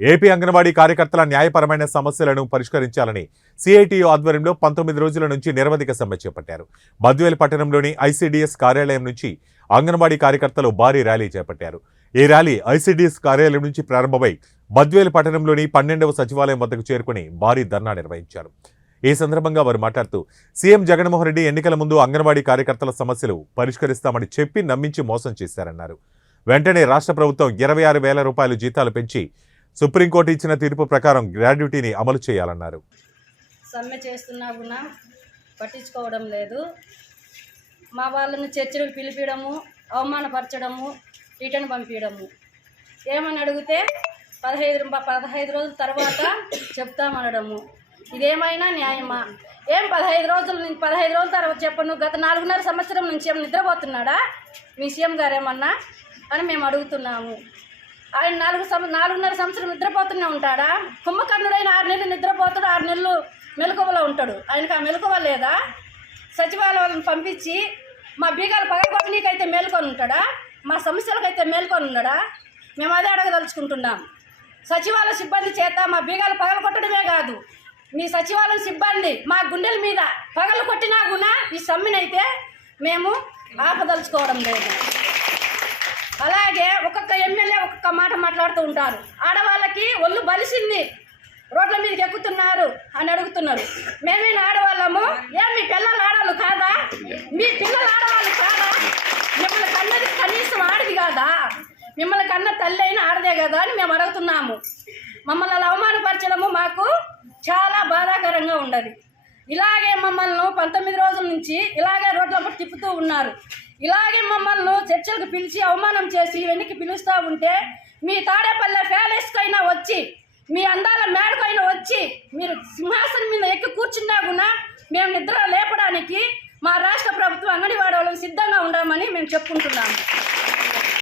AP anganwadi కార్యకర్తల న్యాయపరమైన సమస్యలను పరిష్కరించాలని సిఐటియు ఆధ్వర్యంలో 19 రోజుల నుంచి నిరవధిక సమ్మె చేపట్టారు. బద్వేలు పట్టణంలోని ఐసీడీఎస్ కార్యాలయం నుంచి అంగన్వాడీ కార్యకర్తలు భారీ ర్యాలీ చేపట్టారు. ఈ ర్యాలీ ఐసీడీఎస్ కార్యాలయం నుంచి ప్రారంభమై బద్వేలు పట్టణంలోని 12వ సచివాలయం వద్దకు చేరుకుని భారీ ధర్నా నిర్వహించారు. ఈ సందర్భంగా వారు మాట్లాడుతూ సీఎం జగన్మోహన్ రెడ్డి ఎన్నికల ముందు అంగన్వాడీ కార్యకర్తల సమస్యలు పరిష్కరిస్తామని చెప్పి నమ్మించి మోసం చేశారన్నారు. వెంటనే రాష్ట్ర ప్రభుత్వం 26,000 రూపాయలు జీతాలు పెంచి సుప్రీంకోర్టు ఇచ్చిన తీర్పు ప్రకారం గ్రాడ్యుటీని అమలు చేయాలన్నారు. సమ్మె చేస్తున్నా కూడా పట్టించుకోవడం లేదు. మా వాళ్ళని చర్చలకు పిలిపించడము, అవమానపరచడము, రిటర్న్ పంపించడము. ఏమని అడిగితే 15 రోజుల తర్వాత చెప్తామనడము. ఇదేమైనా న్యాయమా? ఏం 15 రోజుల తర్వాత చెప్పను? గత 4.5 సంవత్సరం నుంచి ఏమైనా నిద్రపోతున్నాడా మీ సీఎం గారు ఏమన్నా అని మేము అడుగుతున్నాము. ఆయన 4.5 సంవత్సరం నిద్రపోతూనే ఉంటాడా? కుంభకర్ణుడైన 6 నెలలు నిద్రపోతాడు, 6 నెలలు మెలకువలో ఉంటాడు. ఆయనకు ఆ మెలకువ లేదా? సచివాలయాలను పంపించి మా బీగాలు పగలగొట్టనీకైతే మేల్కొని ఉంటాడా? మా సమస్యలకైతే మేల్కొని ఉన్నాడా? మేము అదే అడగదలుచుకుంటున్నాం. సచివాలయ సిబ్బంది చేత మా బీగాలు పగలగొట్టడమే కాదు, మీ సచివాలయం సిబ్బంది మా గుండెల మీద పగలు కొట్టినా కూడా ఈ సమ్మెనైతే మేము ఆపదలుచుకోవడం లేదు. అలాగే ఒక్కొక్క ఎమ్మెల్యే ఒక్కొక్క మాట మాట్లాడుతూ ఉంటారు. ఆడవాళ్ళకి ఒళ్ళు బలిసింది, రోడ్ల మీదకి ఎక్కుతున్నారు అని అడుగుతున్నారు. మేమేనా ఆడవాళ్ళము? ఏం మీ పిల్లలు ఆడవాళ్ళు కాదా? మీ పిల్లలు ఆడవాళ్ళు కాదా? మిమ్మల్ని కన్నది కనీసం ఆడది కాదా? మిమ్మల్ని కన్న తల్లి అయినా ఆడదే కదా అని మేము అడుగుతున్నాము. మమ్మల్ని అలా అవమానపరచడము మాకు చాలా బాధాకరంగా ఉండదు. ఇలాగే మమ్మల్ని 19 రోజుల నుంచి ఇలాగే రోడ్లపై తిప్పుతూ ఉన్నారు. ఇలాగే మమ్మల్ని చర్చలకు పిలిచి అవమానం చేసి వెనక్కి పిలుస్తూ ఉంటే మీ తాడేపల్లె ప్యాలెస్కైనా వచ్చి, మీ అందాల మేడకైనా వచ్చి మీరు సింహాసనం మీద ఎక్కి కూర్చున్నా కూడా మేము నిద్ర లేపడానికి మా రాష్ట్ర ప్రభుత్వం అంగన్వాడీ వాళ్ళని సిద్ధంగా ఉండామని మేము చెప్పుకుంటున్నాము.